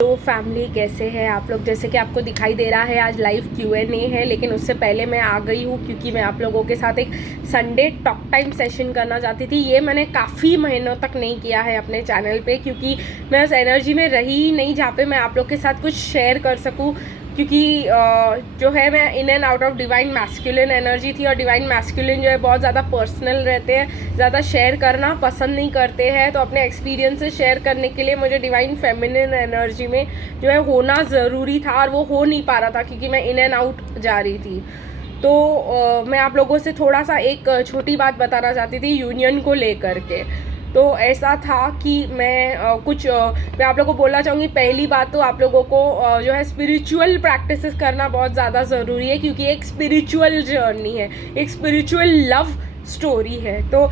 तो फैमिली कैसे हैं आप लोग। जैसे कि आपको दिखाई दे रहा है आज लाइव Q&A है, लेकिन उससे पहले मैं आ गई हूँ क्योंकि मैं आप लोगों के साथ एक संडे टॉक टाइम सेशन करना चाहती थी। ये मैंने काफ़ी महीनों तक नहीं किया है अपने चैनल पे, क्योंकि मैं उस एनर्जी में रही ही नहीं जहाँ पे मैं आप लोग के साथ कुछ शेयर कर सकूँ। क्योंकि जो है मैं in and out of divine masculine energy थी, और डिवाइन मैस्कुलिन जो है बहुत ज़्यादा पर्सनल रहते हैं, ज़्यादा शेयर करना पसंद नहीं करते हैं। तो अपने एक्सपीरियंसेस शेयर करने के लिए मुझे डिवाइन फेमिनिन एनर्जी में जो है होना ज़रूरी था, और वो हो नहीं पा रहा था क्योंकि मैं इन एंड आउट जा रही थी। तो मैं आप लोगों से थोड़ा सा एक छोटी बात बताना चाहती थी यूनियन को लेकर के। तो ऐसा था कि मैं मैं आप लोगों को बोलना चाहूँगी। पहली बात तो आप लोगों को जो है स्पिरिचुअल प्रैक्टिसेस करना बहुत ज़्यादा ज़रूरी है, क्योंकि एक स्पिरिचुअल जर्नी है, एक स्पिरिचुअल लव स्टोरी है। तो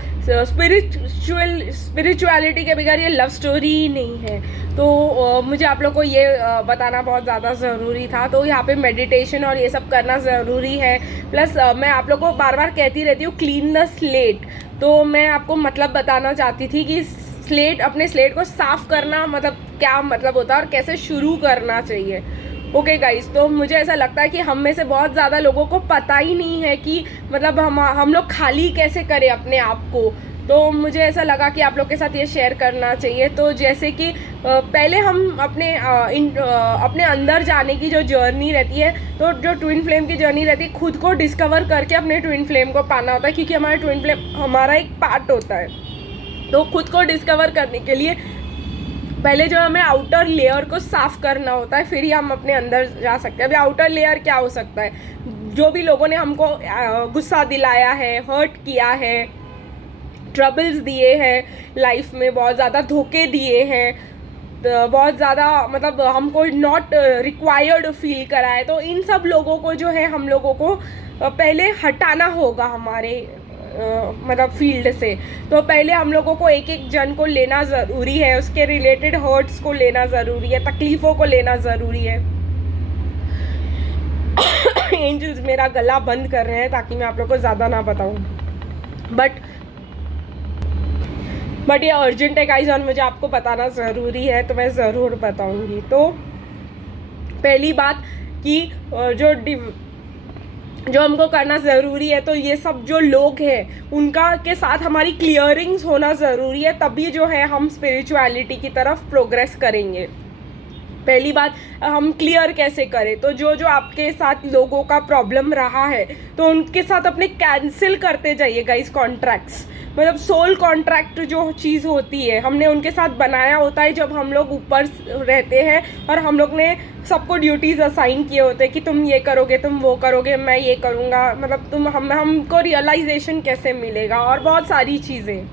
स्पिरिचुअलिटी के बगैर ये लव स्टोरी ही नहीं है। तो मुझे आप लोग को ये बताना बहुत ज़्यादा ज़रूरी था। तो यहाँ पे मेडिटेशन और ये सब करना ज़रूरी है। प्लस मैं आप लोग को बार बार कहती रहती हूँ क्लीन द स्लेट। तो मैं आपको मतलब बताना चाहती थी कि अपने स्लेट को साफ़ करना मतलब क्या मतलब होता है और कैसे शुरू करना चाहिए। ओके गाइस, तो मुझे ऐसा लगता है कि हम में से बहुत ज़्यादा लोगों को पता ही नहीं है कि मतलब हम लोग खाली कैसे करें अपने आप को। तो मुझे ऐसा लगा कि आप लोग के साथ ये शेयर करना चाहिए। तो जैसे कि पहले हम अपने अंदर जाने की जो जर्नी रहती है, तो जो ट्विन फ्लेम की जर्नी रहती है, खुद को डिस्कवर करके अपने ट्विन फ्लेम को पाना होता है, क्योंकि हमारा ट्विन फ्लेम हमारा एक पार्ट होता है। तो खुद को डिस्कवर करने के लिए पहले जो हमें आउटर लेयर को साफ़ करना होता है, फिर ही हम अपने अंदर जा सकते हैं। अभी आउटर लेयर क्या हो सकता है? जो भी लोगों ने हमको गुस्सा दिलाया है, हर्ट किया है, ट्रबल्स दिए हैं लाइफ में, बहुत ज़्यादा धोखे दिए हैं, बहुत ज़्यादा मतलब हमको नॉट रिक्वायर्ड फील करा है, तो इन सब लोगों को जो है हम लोगों को पहले हटाना होगा हमारे मतलब फील्ड से। तो पहले हम लोगों को एक एक जन को लेना ज़रूरी है, उसके रिलेटेड हर्ट्स को लेना ज़रूरी है, तकलीफ़ों को लेना ज़रूरी है। एंजल्स मेरा गला बंद कर रहे हैं ताकि मैं आप लोग को ज़्यादा ना बताऊं, बट ये अर्जेंट है गाइस, और मुझे आपको बताना ज़रूरी है, तो मैं ज़रूर बताऊंगी। तो पहली बात कि जो हमको करना ज़रूरी है, तो ये सब जो लोग हैं उनका के साथ हमारी क्लियरिंग्स होना ज़रूरी है, तभी जो है हम स्पिरिचुअलिटी की तरफ प्रोग्रेस करेंगे। पहली बात, हम क्लियर कैसे करें? तो जो आपके साथ लोगों का प्रॉब्लम रहा है, तो उनके साथ अपने कैंसिल करते जाइए गाइस कॉन्ट्रैक्ट्स। मतलब सोल कॉन्ट्रैक्ट जो चीज़ होती है, हमने उनके साथ बनाया होता है जब हम लोग ऊपर रहते हैं, और हम लोग ने सबको ड्यूटीज़ असाइन किए होते हैं कि तुम ये करोगे, तुम वो करोगे, मैं ये करूँगा। मतलब हमको रियलाइजेशन कैसे मिलेगा और बहुत सारी चीज़ें।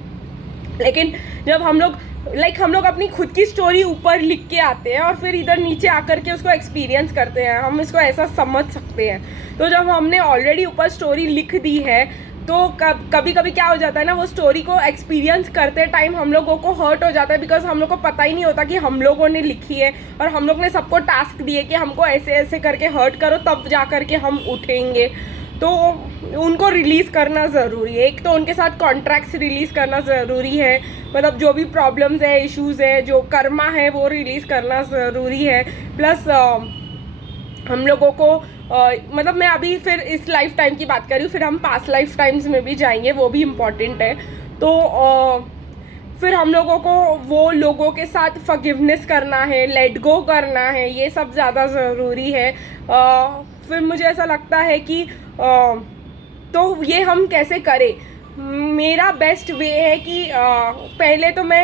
लेकिन जब हम लोग अपनी खुद की स्टोरी ऊपर लिख के आते हैं और फिर इधर नीचे आकर के उसको एक्सपीरियंस करते हैं, हम इसको ऐसा समझ सकते हैं। तो जब हमने ऑलरेडी ऊपर स्टोरी लिख दी है, तो कभी कभी क्या हो जाता है ना, वो स्टोरी को एक्सपीरियंस करते टाइम हम लोगों को हर्ट हो जाता है, बिकॉज हम लोग को पता ही नहीं होता कि हम लोगों ने लिखी है, और हम लोग ने सबको टास्क दिए कि हमको ऐसे ऐसे करके हर्ट करो, तब जा कर के हम उठेंगे। तो उनको रिलीज़ करना ज़रूरी है। एक तो उनके साथ कॉन्ट्रैक्ट्स रिलीज़ करना ज़रूरी है, मतलब जो भी प्रॉब्लम्स है, इश्यूज़ है, जो कर्मा है, वो रिलीज़ करना ज़रूरी है। प्लस हम लोगों को मतलब मैं अभी फिर इस लाइफ टाइम की बात कर रही हूँ, फिर हम पास्ट लाइफ टाइम्स में भी जाएंगे, वो भी इम्पॉर्टेंट है। तो फिर हम लोगों को वो लोगों के साथ फॉरगिवनेस करना है, लेट गो करना है, ये सब ज़्यादा ज़रूरी है। फिर मुझे ऐसा लगता है कि तो ये हम कैसे करें? मेरा बेस्ट वे है कि पहले तो मैं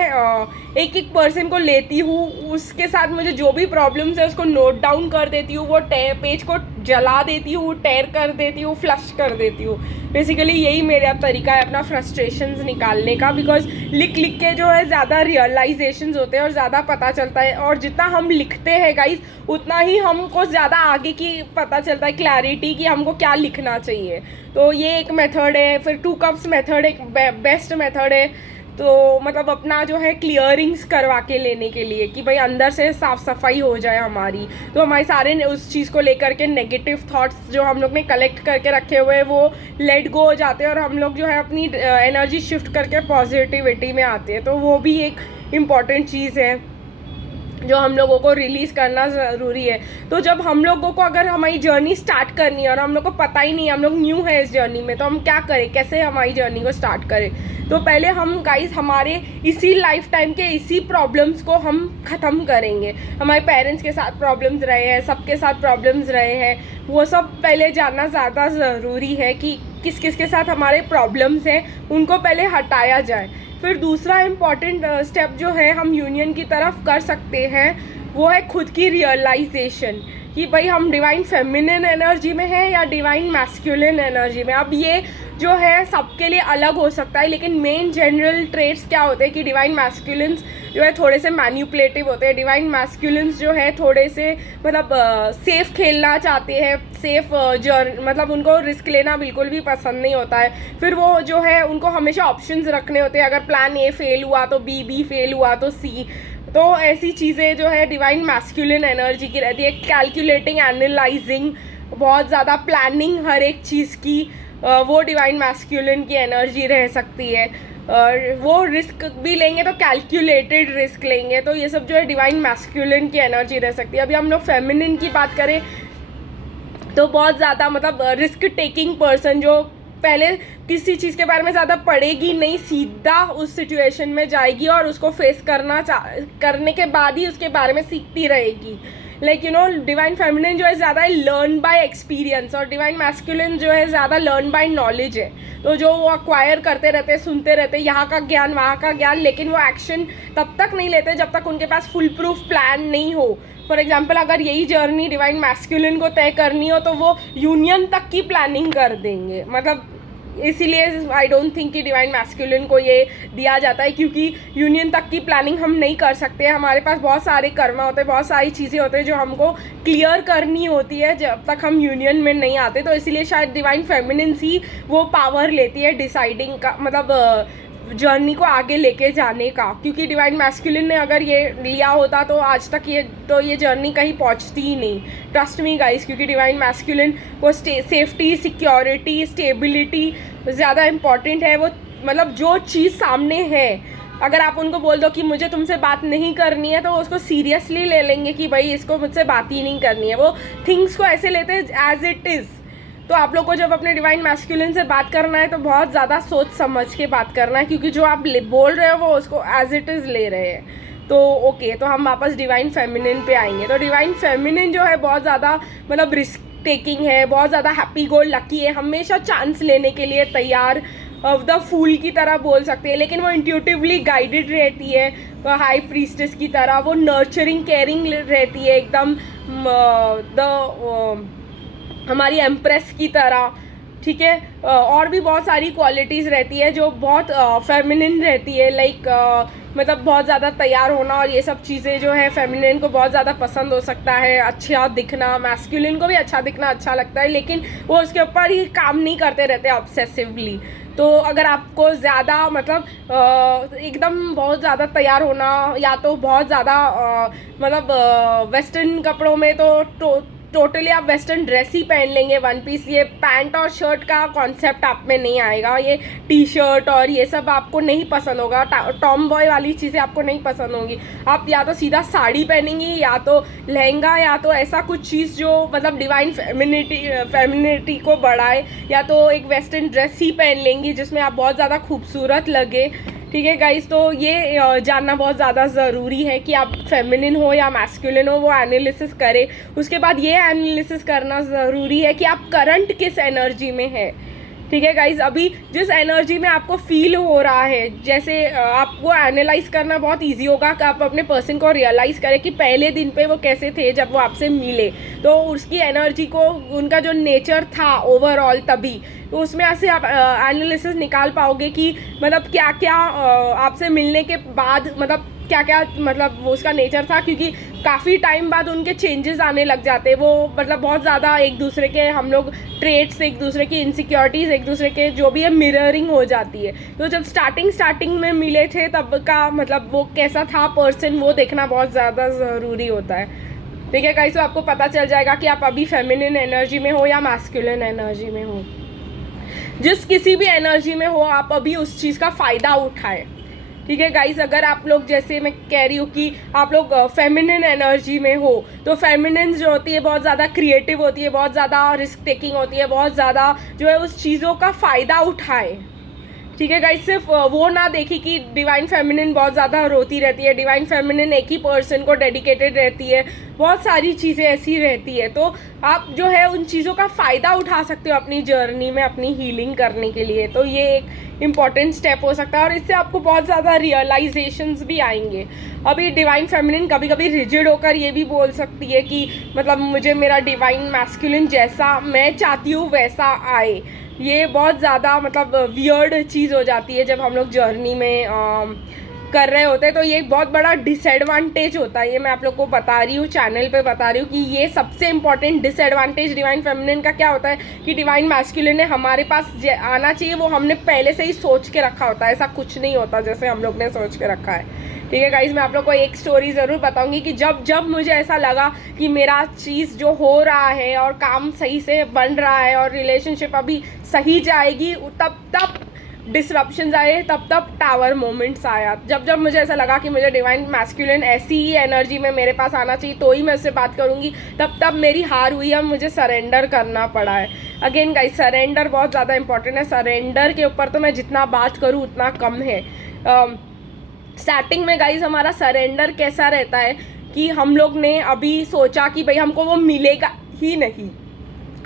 एक एक पर्सन को लेती हूँ, उसके साथ मुझे जो भी प्रॉब्लम्स है उसको नोट डाउन कर देती हूँ, वो पेज को जला देती हूँ, टेयर कर देती हूँ, फ्लश कर देती हूँ। बेसिकली यही मेरा तरीका है अपना फ्रस्ट्रेशंस निकालने का, बिकॉज लिख के जो है ज़्यादा रियलाइजेशंस होते हैं और ज़्यादा पता चलता है, और जितना हम लिखते हैं गाइस उतना ही हमको ज़्यादा आगे की पता चलता है, क्लैरिटी कि हमको क्या लिखना चाहिए। तो ये एक मेथड है। फिर 2 कप्स मेथड एक बेस्ट मेथड है। तो मतलब अपना जो है क्लियरिंग्स करवा के लेने के लिए कि भाई अंदर से साफ़ सफाई हो जाए हमारी, तो हमारे सारे उस चीज़ को लेकर के नेगेटिव थॉट्स जो हम लोग ने कलेक्ट करके रखे हुए हैं वो लेट गो हो जाते हैं, और हम लोग जो है अपनी एनर्जी शिफ्ट करके पॉजिटिविटी में आते हैं। तो वो भी एक इम्पॉर्टेंट चीज़ है। जो हम लोगों को रिलीज़ करना ज़रूरी है। तो जब हम लोगों को अगर हमारी जर्नी स्टार्ट करनी है और हम लोग को पता ही नहीं है, हम लोग न्यू है इस जर्नी में, तो हम क्या करें, कैसे हमारी जर्नी को स्टार्ट करें? तो पहले हम गाइस हमारे इसी लाइफ टाइम के इसी प्रॉब्लम्स को हम ख़त्म करेंगे। हमारे पेरेंट्स के साथ प्रॉब्लम्स रहे हैं, सबके साथ प्रॉब्लम्स रहे हैं, वो सब पहले जानना ज़्यादा ज़रूरी है कि किस किस के साथ हमारे प्रॉब्लम्स हैं, उनको पहले हटाया जाए। फिर दूसरा इम्पॉर्टेंट स्टेप जो है हम यूनियन की तरफ कर सकते हैं, वो है खुद की रियलाइजेशन कि भाई हम डिवाइन फेमिनिन एनर्जी में हैं या डिवाइन मैस्कुलिन एनर्जी में। अब ये जो है सबके लिए अलग हो सकता है, लेकिन मेन जनरल ट्रेट्स क्या होते हैं कि डिवाइन मैस्कुलिन्स जो है थोड़े से मैन्युपुलेटिव होते हैं, डिवाइन मैस्कुलिन्स जो है थोड़े से मतलब सेफ खेलना चाहते हैं, सेफ मतलब उनको रिस्क लेना बिल्कुल भी पसंद नहीं होता है। फिर वो जो है उनको हमेशा ऑप्शंस रखने होते हैं, अगर प्लान ए फेल हुआ तो बी फेल हुआ तो सी। तो ऐसी चीज़ें जो है डिवाइन मैस्कुलिन एनर्जी की रहती है। कैलकुलेटिंग, एनालाइजिंग, बहुत ज़्यादा प्लानिंग हर एक चीज़ की, वो डिवाइन मैस्कुलिन की एनर्जी रह सकती है। और वो रिस्क भी लेंगे तो कैलकुलेटेड रिस्क लेंगे, तो ये सब जो है डिवाइन मैस्कुलिन की एनर्जी रह सकती है। अभी हम लोग फेमिनिन की बात करें तो बहुत ज़्यादा मतलब रिस्क टेकिंग पर्सन, जो पहले किसी चीज़ के बारे में ज़्यादा पढ़ेगी नहीं, सीधा उस सिचुएशन में जाएगी और उसको फेस करने के बाद ही उसके बारे में सीखती रहेगी। Like you know, divine feminine जो है ज़्यादा लर्न बाय एक्सपीरियंस और डिवाइन मैस्कुलिन जो है ज़्यादा लर्न बाय नॉलेज है। तो जो वो अक्वायर करते रहते, सुनते रहते, यहाँ का ज्ञान वहाँ का ज्ञान, लेकिन वो एक्शन तब तक नहीं लेते जब तक उनके पास फुल प्रूफ प्लान नहीं हो। फॉर एग्जाम्पल, अगर यही जर्नी डिवाइन मैस्कुलिन को तय करनी हो तो वो यूनियन तक की प्लानिंग कर देंगे। मतलब इसीलिए आई डोंट थिंक कि डिवाइन मैस्कुलिन को ये दिया जाता है, क्योंकि यूनियन तक की प्लानिंग हम नहीं कर सकते। हमारे पास बहुत सारे कर्मा होते हैं, बहुत सारी चीज़ें होते हैं जो हमको क्लियर करनी होती है जब तक हम यूनियन में नहीं आते। तो इसीलिए शायद डिवाइन फेमिनिन ही वो पावर लेती है डिसाइडिंग का, मतलब जर्नी को आगे लेके जाने का। क्योंकि डिवाइन मैस्कुलिन ने अगर ये लिया होता तो आज तक ये जर्नी कहीं पहुंचती ही नहीं। ट्रस्ट मी गाइस, क्योंकि डिवाइन मैस्कुलिन को सेफ्टी, सिक्योरिटी, स्टेबिलिटी ज़्यादा इम्पॉर्टेंट है। वो मतलब जो चीज़ सामने है, अगर आप उनको बोल दो कि मुझे तुमसे बात नहीं करनी है, तो उसको सीरियसली ले लेंगे कि भाई इसको मुझसे बात ही नहीं करनी है। वो थिंग्स को ऐसे लेते हैं एज इट इज़। तो आप लोग को जब अपने डिवाइन मैस्कुलिन से बात करना है तो बहुत ज़्यादा सोच समझ के बात करना है, क्योंकि जो आप बोल रहे हो वो उसको एज इट इज़ ले रहे हैं। तो ओके, तो हम वापस डिवाइन फेमिनिन पे आएंगे। तो डिवाइन फेमिनिन जो है बहुत ज़्यादा मतलब रिस्क टेकिंग है, बहुत ज़्यादा हैप्पी गो लकी है, हमेशा चांस लेने के लिए तैयार, ऑफ द फूल की तरह बोल सकते हैं। लेकिन वो इंट्यूटिवली गाइडेड रहती है, हाई प्रीस्टेस की तरह। वो नर्चरिंग, केयरिंग रहती है एकदम, हमारी एम्प्रेस की तरह, ठीक है। और भी बहुत सारी क्वालिटीज़ रहती है जो बहुत फेमिनिन रहती है। लाइक मतलब बहुत ज़्यादा तैयार होना और ये सब चीज़ें जो है फेमिनिन को बहुत ज़्यादा पसंद हो सकता है। अच्छा दिखना, मैस्कुलिन को भी अच्छा दिखना अच्छा लगता है, लेकिन वो उसके ऊपर ही काम नहीं करते रहते ऑब्सेसिवली। तो अगर आपको ज़्यादा मतलब एकदम बहुत ज़्यादा तैयार होना, या तो बहुत ज़्यादा मतलब वेस्टर्न कपड़ों में तो टोटली आप वेस्टर्न ड्रेस ही पहन लेंगे, वन पीस। ये पैंट और शर्ट का कॉन्सेप्ट आप में नहीं आएगा, ये टी शर्ट और ये सब आपको नहीं पसंद होगा, टॉम बॉय वाली चीज़ें आपको नहीं पसंद होंगी। आप या तो सीधा साड़ी पहनेंगी, या तो लहंगा, या तो ऐसा कुछ चीज़ जो मतलब डिवाइन फेमिनिटी को बढ़ाए, या तो एक वेस्टर्न ड्रेस ही पहन लेंगी जिसमें आप बहुत ज़्यादा खूबसूरत लगे। ठीक है गाइस, तो ये जानना बहुत ज़्यादा ज़रूरी है कि आप फेमिनिन हो या मैस्कुलिन हो, वो एनालिसिस करें। उसके बाद ये एनालिसिस करना ज़रूरी है कि आप करंट किस एनर्जी में है। ठीक है गाइज, अभी जिस एनर्जी में आपको फील हो रहा है, जैसे आपको एनालाइज करना बहुत इजी होगा कि आप अपने पर्सन को रियलाइज़ करें कि पहले दिन पे वो कैसे थे जब वो आपसे मिले, तो उसकी एनर्जी को, उनका जो नेचर था ओवरऑल, तभी तो उसमें ऐसे आप एनालिसिस निकाल पाओगे कि मतलब क्या क्या आपसे मिलने के बाद मतलब क्या क्या मतलब वो उसका नेचर था। क्योंकि काफ़ी टाइम बाद उनके चेंजेस आने लग जाते हैं, वो मतलब बहुत ज़्यादा एक दूसरे के, हम लोग ट्रेट्स, एक दूसरे की इनसिक्योरिटीज़, एक दूसरे के जो भी है मिररिंग हो जाती है। तो जब स्टार्टिंग में मिले थे तब का मतलब वो कैसा था पर्सन, वो देखना बहुत ज़्यादा ज़रूरी होता है। ठीक है गाइस, तो आपको पता चल जाएगा कि आप अभी फेमिनिन एनर्जी में हो या मैस्कुलिन एनर्जी में हो। जिस किसी भी एनर्जी में हो, आप अभी उस चीज़ का फ़ायदा उठाएं। ठीक है गाइस, अगर आप लोग, जैसे मैं कह रही हूँ कि आप लोग फेमिनिन एनर्जी में हो, तो फेमिनिन जो होती है बहुत ज़्यादा क्रिएटिव होती है, बहुत ज़्यादा रिस्क टेकिंग होती है, बहुत ज़्यादा जो है उस चीज़ों का फ़ायदा उठाए। ठीक है गाइस, सिर्फ वो ना देखी कि डिवाइन फेमिनिन बहुत ज़्यादा रोती रहती है, डिवाइन फेमिनिन एक ही पर्सन को डेडिकेटेड रहती है, बहुत सारी चीज़ें ऐसी रहती है। तो आप जो है उन चीज़ों का फ़ायदा उठा सकते हो अपनी जर्नी में, अपनी हीलिंग करने के लिए। तो ये एक इम्पॉर्टेंट स्टेप हो सकता है और इससे आपको बहुत ज़्यादा रियलाइजेशंस भी आएंगे। अभी डिवाइन फेमिनिन कभी कभी रिजिड होकर ये भी बोल सकती है कि मतलब मुझे मेरा डिवाइन मैस्कुलिन जैसा मैं चाहती हूँ वैसा आए। ये बहुत ज़्यादा मतलब वियर्ड चीज़ हो जाती है जब हम लोग जर्नी में कर रहे होते हैं। तो ये एक बहुत बड़ा डिसएडवांटेज होता है, ये मैं आप लोग को बता रही हूँ, चैनल पे बता रही हूँ कि ये सबसे इम्पॉर्टेंट डिसएडवांटेज डिवाइन फेमिनिन का क्या होता है कि डिवाइन मैस्कुलिन ने हमारे पास आना चाहिए, वो हमने पहले से ही सोच के रखा होता है। ऐसा कुछ नहीं होता जैसे हम लोग ने सोच के रखा है। ठीक है गाइज, मैं आप लोग को एक स्टोरी ज़रूर बताऊंगी कि जब जब मुझे ऐसा लगा कि मेरा चीज़ जो हो रहा है और काम सही से बन रहा है और रिलेशनशिप अभी सही जाएगी, तब डिसरप्शंस आए, तब टावर मोमेंट्स आया। जब जब मुझे ऐसा लगा कि मुझे डिवाइन मैस्कुलिन ऐसी ही एनर्जी में मेरे पास आना चाहिए तो ही मैं उससे बात करूँगी, तब मेरी हार हुई, अब मुझे सरेंडर करना पड़ा है। अगेन गाइज, सरेंडर बहुत ज़्यादा इंपॉर्टेंट है। सरेंडर के ऊपर तो मैं जितना बात करूँ उतना कम है। स्टार्टिंग में गाइज हमारा सरेंडर कैसा रहता है कि हम लोग ने अभी सोचा कि भाई हमको वो मिलेगा ही नहीं,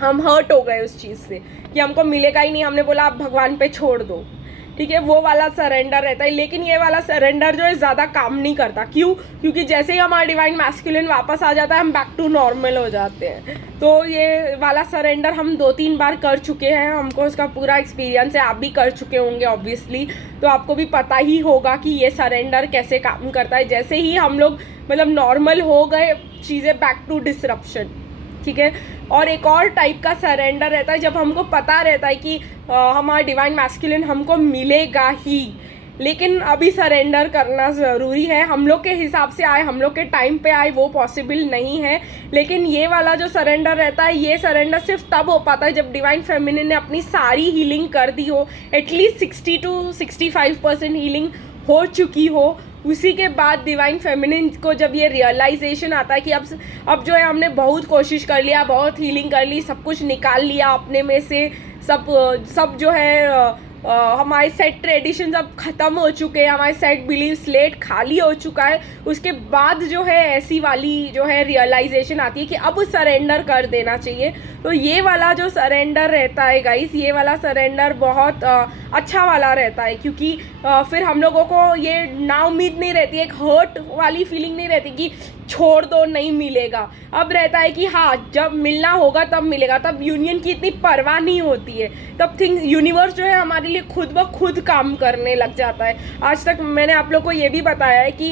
हम हर्ट हो गए उस चीज़ से कि हमको मिलेगा ही नहीं, हमने बोला आप भगवान पे छोड़ दो। ठीक है, वो वाला सरेंडर रहता है। लेकिन ये वाला सरेंडर जो है ज़्यादा काम नहीं करता। क्यों? क्योंकि जैसे ही हमारा डिवाइन मैस्कुलिन वापस आ जाता है हम बैक टू नॉर्मल हो जाते हैं। तो ये वाला सरेंडर हम 2-3 बार कर चुके हैं, हमको उसका पूरा एक्सपीरियंस है, आप भी कर चुके होंगे ऑब्वियसली, तो आपको भी पता ही होगा कि ये सरेंडर कैसे काम करता है। जैसे ही हम लोग मतलब नॉर्मल हो गए, चीज़ें बैक टू डिसरप्शन। ठीक है, और एक और टाइप का सरेंडर रहता है जब हमको पता रहता है कि हमारा डिवाइन मैस्कुलिन हमको मिलेगा ही, लेकिन अभी सरेंडर करना ज़रूरी है। हम लोग के हिसाब से आए, हम लोग के टाइम पे आए, वो पॉसिबल नहीं है। लेकिन ये वाला जो सरेंडर रहता है, ये सरेंडर सिर्फ तब हो पाता है जब डिवाइन फेमिनिन ने अपनी सारी हीलिंग कर दी हो, एटलीस्ट 60 to 65% हीलिंग हो चुकी हो। उसी के बाद डिवाइन फेमिनिन को जब ये रियलाइजेशन आता है कि अब जो है हमने बहुत कोशिश कर लिया, बहुत हीलिंग कर ली, सब कुछ निकाल लिया अपने में से, सब जो है हमारे सेट ट्रेडिशंस अब ख़त्म हो चुके हैं, हमारे सेट बिलीव स्लेट खाली हो चुका है। उसके बाद जो है ऐसी वाली जो है रियलाइजेशन आती है कि अब सरेंडर कर देना चाहिए। तो ये वाला जो सरेंडर रहता है गाइस, ये वाला सरेंडर बहुत अच्छा वाला रहता है, क्योंकि फिर हम लोगों को ये ना उम्मीद नहीं रहती, एक हर्ट वाली फीलिंग नहीं रहती कि छोड़ दो नहीं मिलेगा। अब रहता है कि हाँ, जब मिलना होगा तब मिलेगा, तब यूनियन की इतनी परवाह नहीं होती है, तब यूनिवर्स जो है हमारे लिए खुद ब खुद काम करने लग जाता है। आज तक मैंने आप लोग को ये भी बताया है कि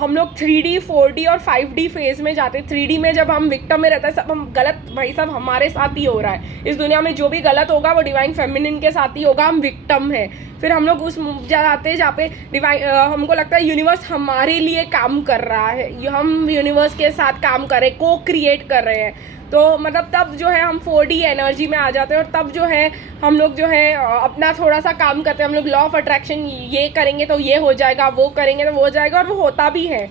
हम लोग 3D 4D और 5D फेज में जाते हैं। 3D में जब हम विक्टिम में रहता है, सब हम गलत, भाई सब हमारे साथ ही हो रहा है, इस दुनिया में जो भी गलत होगा वो डिवाइन फेमिनिन के साथ ही होगा, हम विक्टिम है। फिर हम लोग उस जाते हैं जहाँ पे हमको लगता है यूनिवर्स हमारे लिए काम कर रहा है, हम यूनिवर्स के साथ काम कर रहे हैं, को क्रिएट कर रहे हैं। तो मतलब तब जो है हम 4D एनर्जी में आ जाते हैं और तब जो है हम लोग जो है अपना थोड़ा सा काम करते हैं। हम लोग लॉ ऑफ अट्रैक्शन, ये करेंगे तो ये हो जाएगा, वो करेंगे तो वो हो जाएगा, और वो होता भी है।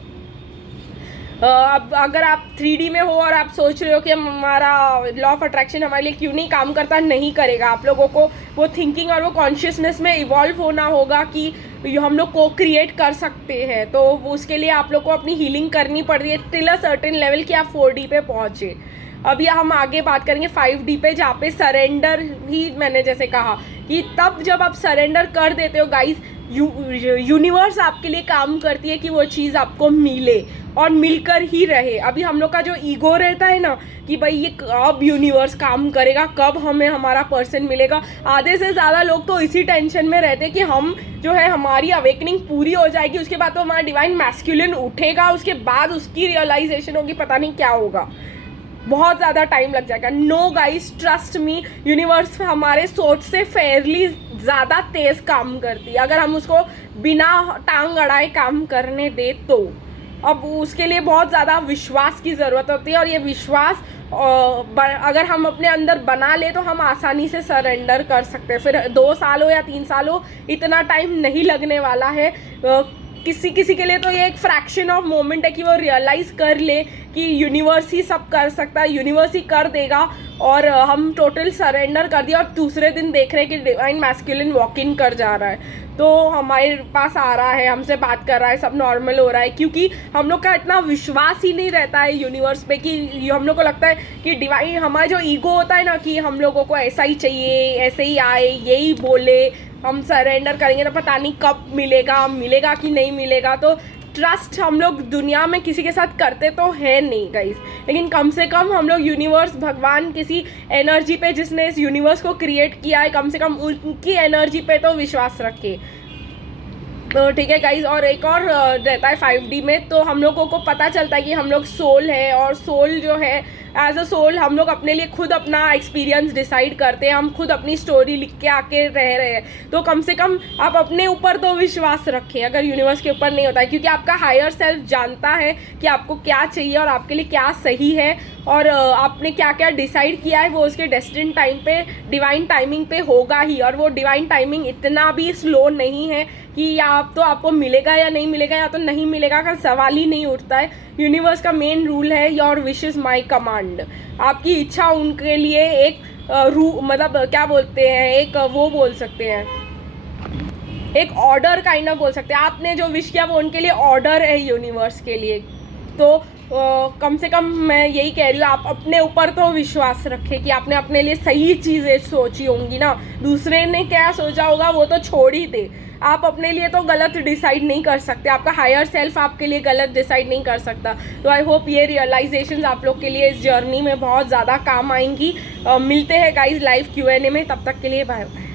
अब अगर आप 3D में हो और आप सोच रहे हो कि हमारा लॉ ऑफ अट्रैक्शन हमारे लिए क्यों नहीं काम करता, नहीं करेगा। आप लोगों को वो थिंकिंग और वो कॉन्शियसनेस में इवॉल्व होना होगा कि हम लोग को क्रिएट कर सकते हैं। तो उसके लिए आप लोग को अपनी हीलिंग करनी पड़ रही है टिल अ सर्टेन लेवल कि आप 4D पे पहुँचे। अभी हम आगे बात करेंगे 5D पे, जहाँ पे सरेंडर ही मैंने जैसे कहा कि तब जब आप सरेंडर कर देते हो गाइस, यूनिवर्स आपके लिए काम करती है कि वो चीज़ आपको मिले और मिलकर ही रहे। अभी हम लोग का जो ईगो रहता है ना कि भाई ये कब यूनिवर्स काम करेगा, कब हमें हमारा पर्सन मिलेगा, आधे से ज़्यादा लोग तो इसी टेंशन में रहते हैं कि हम जो है हमारी अवेकनिंग पूरी हो जाएगी, उसके बाद तो हमारा डिवाइन मैस्कुलिन उठेगा, उसके बाद उसकी रियलाइजेशन होगी, पता नहीं क्या होगा, बहुत ज़्यादा टाइम लग जाएगा। No guys, trust me, universe हमारे सोच से फेयरली ज़्यादा तेज़ काम करती है अगर हम उसको बिना टांग अड़ाए काम करने दे तो। अब उसके लिए बहुत ज़्यादा विश्वास की ज़रूरत होती है, और ये विश्वास अगर हम अपने अंदर बना ले तो हम आसानी से सरेंडर कर सकते हैं। फिर 2 साल हो या 3 साल हो, इतना टाइम नहीं लगने वाला है। किसी किसी के लिए तो ये एक फ्रैक्शन ऑफ मोमेंट है कि वो रियलाइज़ कर ले कि यूनिवर्स ही सब कर सकता है, यूनिवर्स ही कर देगा, और हम टोटल सरेंडर कर दिया और दूसरे दिन देख रहे हैं कि डिवाइन मैस्कुलिन वॉक इन कर जा रहा है, तो हमारे पास आ रहा है, हमसे बात कर रहा है, सब नॉर्मल हो रहा है, क्योंकि हम लोग का इतना विश्वास ही नहीं रहता है यूनिवर्स पे कि हम लोग को लगता है कि डिवाइन, हमारा जो ईगो होता है ना कि हम लोगों को ऐसा ही चाहिए, ऐसे ही आए, यही बोले, हम सरेंडर करेंगे तो पता नहीं कब मिलेगा कि नहीं मिलेगा। तो ट्रस्ट हम लोग दुनिया में किसी के साथ करते तो है नहीं गाइस, लेकिन कम से कम हम लोग यूनिवर्स, भगवान, किसी एनर्जी पे जिसने इस यूनिवर्स को क्रिएट किया है, कम से कम उनकी एनर्जी पे तो विश्वास रखें। तो ठीक है गाइज, और एक और रहता है 5D में, तो हम लोगों को पता चलता है कि हम लोग सोल है, और सोल जो है एज अ सोल हम लोग अपने लिए खुद अपना एक्सपीरियंस डिसाइड करते हैं, हम खुद अपनी स्टोरी लिख के आके रह रहे हैं। तो कम से कम आप अपने ऊपर तो विश्वास रखें, अगर यूनिवर्स के ऊपर नहीं होता है, क्योंकि आपका हायर सेल्फ जानता है कि आपको क्या चाहिए और आपके लिए क्या सही है, और आपने क्या क्या डिसाइड किया है वो उसके डेस्टिन टाइम पे, डिवाइन टाइमिंग पे होगा ही। और वो डिवाइन टाइमिंग इतना भी स्लो नहीं है कि या आप तो आपको मिलेगा या नहीं मिलेगा, या तो नहीं मिलेगा का सवाल ही नहीं उठता है। यूनिवर्स का मेन रूल है your wish is my command. आपकी इच्छा उनके लिए एक मतलब क्या बोलते हैं, एक वो बोल सकते हैं, एक ऑर्डर काइंड ऑफ बोल सकते हैं। आपने जो विश किया वो उनके लिए ऑर्डर है यूनिवर्स के लिए। तो कम से कम मैं यही कह रही हूँ, आप अपने ऊपर तो विश्वास रखें कि आपने अपने लिए सही चीज़ें सोची होंगी ना, दूसरे ने क्या सोचा होगा वो तो छोड़ ही दे। आप अपने लिए तो गलत डिसाइड नहीं कर सकते, आपका हायर सेल्फ आपके लिए गलत डिसाइड नहीं कर सकता। तो आई होप ये रियलाइजेशंस आप लोग के लिए इस जर्नी में बहुत ज़्यादा काम आएंगी। मिलते हैं गाइज लाइव Q&A में, तब तक के लिए बाय बाय।